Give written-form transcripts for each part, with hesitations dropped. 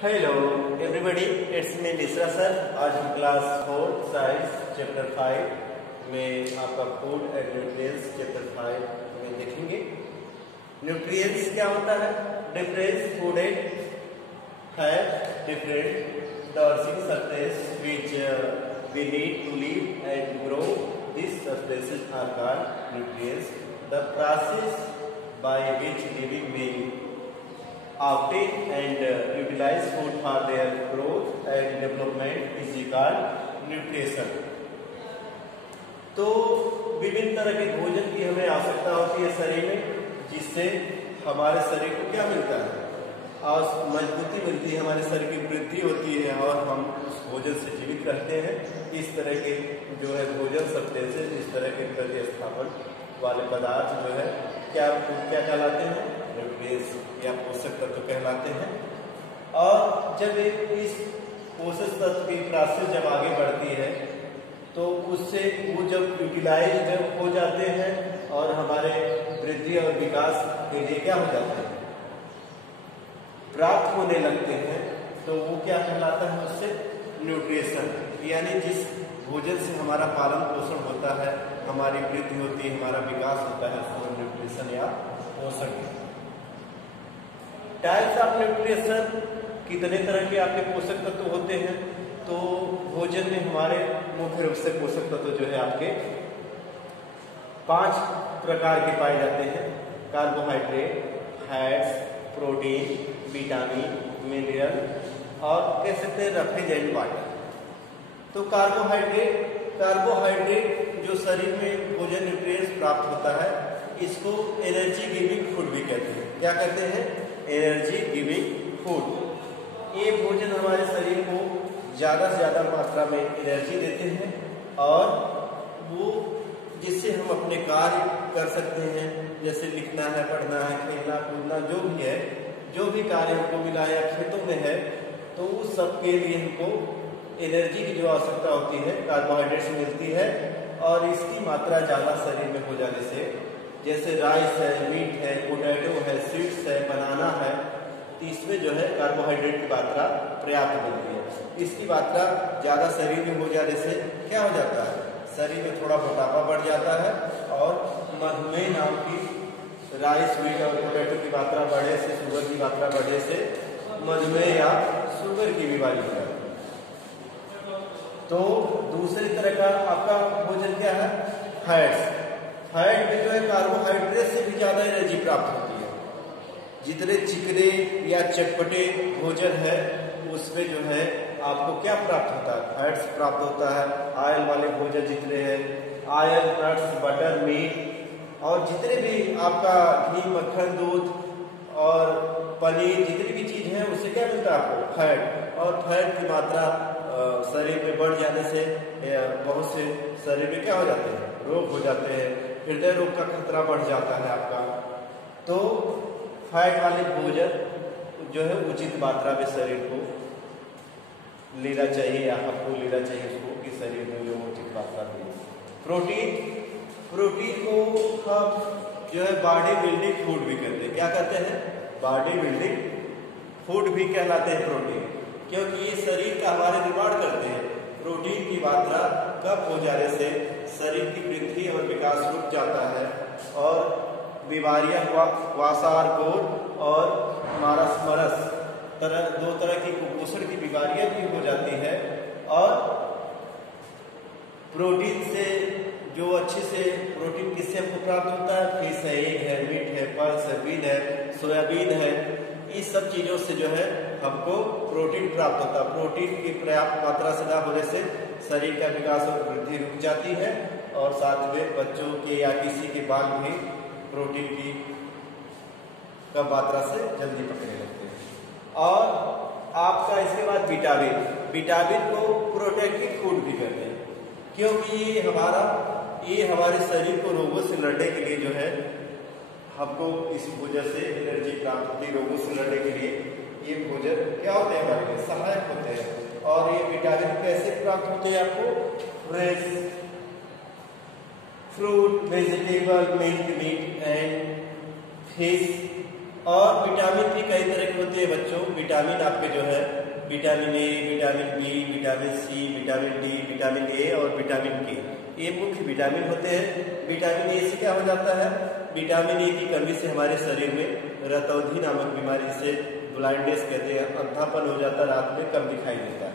Hello everybody, it's me Mishra sir. आज हम class 4 science chapter 5 में आपका फूड एंड न्यूट्रिएंट्स चैप्टर 5 में देखेंगे। न्यूट्रिएंट्स क्या होता है? डिफरेंट फूड है different nursing substance which we need to live and grow. These substances are called nutrients. The process by which living beings obtain and utilize food for their growth and development is called nutrition. तो विभिन्न तरह के भोजन की हमें आवश्यकता होती है शरीर में, जिससे हमारे शरीर को क्या मिलता है? और मजबूती मिलती है, हमारे शरीर की वृद्धि होती है और हम उस भोजन से जीवित रहते हैं। इस तरह के जो है भोजन सब्सटेंसेस, इस तरह के प्रतिस्थापन वाले पदार्थ जो है क्या कहलाते हैं? न्यूट्रिएंट्स या पोषक तत्व कहलाते हैं। और जब इस पोषक तत्व की प्रोसेस जब आगे बढ़ती है तो उससे वो जब यूटिलाइज हो जाते हैं और हमारे वृद्धि और विकास के लिए क्या हो जाते हैं? प्राप्त होने लगते हैं, तो वो क्या कहलाता है? उससे न्यूट्रिशन, यानी जिस भोजन से हमारा पालन पोषण होता है, हमारी वृद्धि होती है, हमारा विकास होता है, उसको न्यूट्रिशन या पोषण। टाइप्स ऑफ न्यूट्रिशन, कितने तरह के आपके पोषक तत्व होते हैं? तो भोजन में हमारे मुख्य रूप से पोषक तत्व जो है आपके 5 प्रकार के पाए जाते हैं। Carbohydrate, fats, protein, vitamin, mineral और कह सकते हैं रेफ्रिजरेंट वाटर। तो कार्बोहाइड्रेट जो शरीर में भोजन न्यूट्रिएंट्स प्राप्त होता है, इसको एनर्जी गिविंग फूड भी कहते हैं। क्या कहते हैं? Energy giving food. ये भोजन हमारे शरीर को ज़्यादा से ज़्यादा मात्रा में एनर्जी देते हैं और वो जिससे हम अपने कार्य कर सकते हैं, जैसे लिखना है, पढ़ना है, खेलना कूदना, जो भी कार्य हमको मिला या खेतों में है, तो उस सब के लिए हमको एनर्जी की जो आवश्यकता होती है कार्बोहाइड्रेट से मिलती है। और इसकी मात्रा ज़्यादा शरीर में हो जाने से, जैसे राइस है, मीट है, पोटैटो है, सीड्स है, बनाना है, तो इसमें जो है कार्बोहाइड्रेट की मात्रा पर्याप्त मिलती है। इसकी मात्रा ज़्यादा शरीर में हो जाने से क्या हो जाता है? शरीर में थोड़ा मोटापा बढ़ जाता है और मधुमेह नाम की राइस, मीट और पोटैटो की मात्रा बढ़े से, शुगर की मात्रा बढ़े से मधुमेह या शुगर की बीमारी हो जाती है। तो दूसरी तरह का आपका भोजन क्या है? फैट्स। फैट में जो है कार्बोहाइड्रेट से भी ज्यादा एनर्जी प्राप्त होती है। जितने चिकने या चटपटे भोजन है उसमें जो है आपको क्या प्राप्त होता है? फैट्स प्राप्त होता है। ऑयल वाले भोजन जितने हैं, ऑयल, नट्स, बटर, मीट और जितने भी आपका घी, मक्खन, दूध और पनीर, जितनी भी चीज है उससे क्या मिलता है आपको? फैट। और फैट की मात्रा शरीर में बढ़ जाने से बहुत से शरीर में क्या हो जाते हैं? रोग हो जाते हैं, हृदय रोग का खतरा बढ़ जाता है आपका। तो फैट वाले भोजन जो है उचित मात्रा में शरीर को लेना चाहिए या आपको लेना चाहिए उसको, कि शरीर में जो उचित मात्रा में। प्रोटीन को हम जो है बॉडी बिल्डिंग फूड भी कहते हैं। क्या कहते हैं? बॉडी बिल्डिंग फूड भी कहलाते हैं प्रोटीन, क्योंकि ये शरीर का हमारे निर्माण करते हैं। प्रोटीन की मात्रा कम हो जाने से शरीर की वृद्धि और विकास रुक जाता है और बीमारियां, वासारकोर और मारस दो तरह की कुपोषण की बीमारियां भी हो जाती है। और प्रोटीन से जो अच्छे से प्रोटीन किससे हमको प्राप्त होता है? फिश है, एग है, मीट है, पल्स है, बीन है, सोयाबीन है, इस सब चीजों से जो है हमको प्रोटीन प्राप्त होता है। प्रोटीन की पर्याप्त मात्रा से न होने से शरीर का विकास और वृद्धि रुक जाती है और साथ में बच्चों के या किसी के बाल भी प्रोटीन की कम मात्रा से जल्दी पकड़ने लगते हैं। और आपका इसके बाद विटामिन को प्रोटेक्टिव फूड भी कहते हैं, क्योंकि ये हमारे शरीर को रोगों से लड़ने के लिए जो है हमको इस भोजन से एनर्जी प्राप्त होती है। रोगों से लड़ने के लिए ये भोजन क्या होते हैं? हमारे लिए सहायक होते हैं। और ये विटामिन कैसे प्राप्त होते हैं आपको? Fresh fruit, vegetable, milk, meat and fish और विटामिन भी कई तरह के होते हैं बच्चों। विटामिन आपके जो है vitamin A, vitamin B, vitamin C, vitamin D, vitamin A और विटामिन के, ये मुख्य विटामिन होते हैं। विटामिन ए से क्या हो जाता है, विटामिन ए की कमी से हमारे शरीर में रतौंधी नामक बीमारी, जिसे ब्लाइंडनेस कहते हैं, अंधापन हो जाता है, रात में कम दिखाई देता है।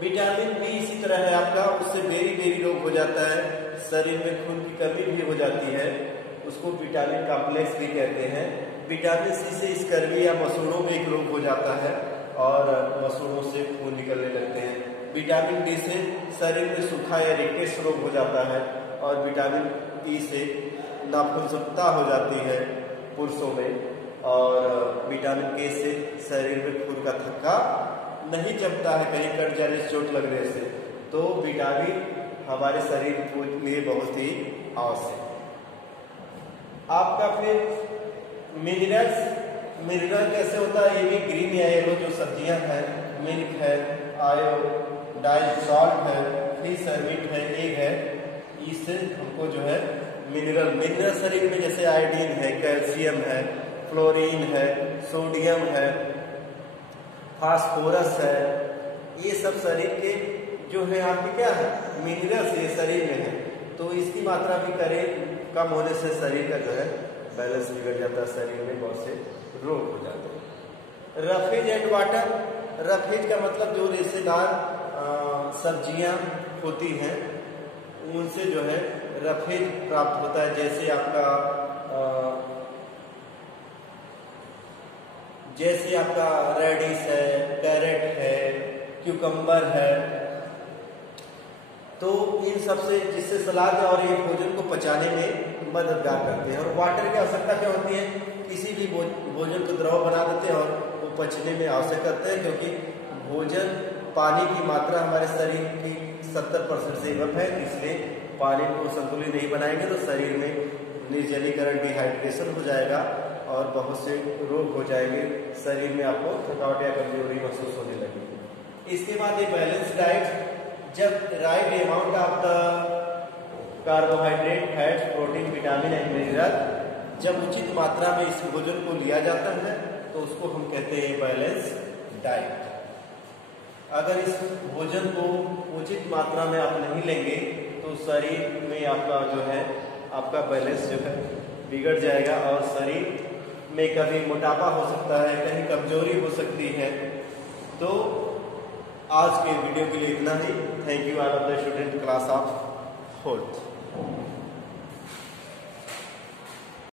विटामिन बी इसी तरह है आपका, उससे देरी रोग हो जाता है, शरीर में खून की कमी भी हो जाती है, उसको विटामिन कॉम्प्लेक्स भी कहते हैं। विटामिन सी से स्कर्वी या मसूड़ों में एक रोग हो जाता है और मसूड़ों से खून निकलने लगते हैं। विटामिन डी से शरीर में सूखा या रिकेट्स रोग हो जाता है और विटामिन ई से नाखुनसुकता हो जाती है पुरुषों में, और विटामिन के से शरीर में खून का थक्का नहीं जमता है कहीं कट जाने से, चोट लगने से। तो विटामिन हमारे शरीर के लिए बहुत ही आवश्यक। आपका फिर मिनरल कैसे होता है, ये भी ग्रीन या येलो जो सब्जियां हैं, मिल्क है, आयोडाइज्ड सॉल्ट है, फिश है, मीट है, एग है, इससे हमको जो है मिनरल शरीर में जैसे आयोडीन है, कैल्शियम है, फ्लोरीन है, सोडियम है, फास्फोरस है, ये सब शरीर के जो है आपके क्या है मिनरल्स ये शरीर में है। तो इसकी मात्रा भी कम होने से शरीर का जो है बैलेंस बिगड़ जाता है, शरीर में बहुत से रोग हो जाते हैं। रफेज एंड वाटर, रफेज का मतलब जो रेशेदार सब्जियां होती हैं उनसे जो है रफेज प्राप्त होता है। जैसे आपका रेडिश है, कैरेट है, क्यूकम्बर है, तो इन सबसे जिससे सलाद और ये भोजन को पचाने में मददगार करते हैं। और वाटर की आवश्यकता क्या होती है, किसी भी भोजन को द्रव बना देते हैं और वो पचने में आवश्यक करते हैं, क्योंकि भोजन पानी की मात्रा हमारे शरीर की 70% से कम है, इसलिए पानी को संतुलित नहीं बनाएंगे तो शरीर में निर्जलीकरण, डिहाइड्रेशन हो जाएगा और बहुत से रोग हो जाएंगे, शरीर में आपको थकावट या कमजोरी महसूस होने लगेगी। इसके बाद ये बैलेंस डाइट, जब right amount of the carbohydrate, fats, protein, vitamin and mineral जब उचित मात्रा में इस भोजन को लिया जाता है तो उसको हम कहते हैं बैलेंस डाइट। अगर इस भोजन को उचित मात्रा में आप नहीं लेंगे तो शरीर में आपका जो है आपका बैलेंस जो है बिगड़ जाएगा और शरीर में कभी मोटापा हो सकता है, कहीं कमजोरी हो सकती है। तो आज के वीडियो के लिए इतना ही। Thank you all of the student class of 4th।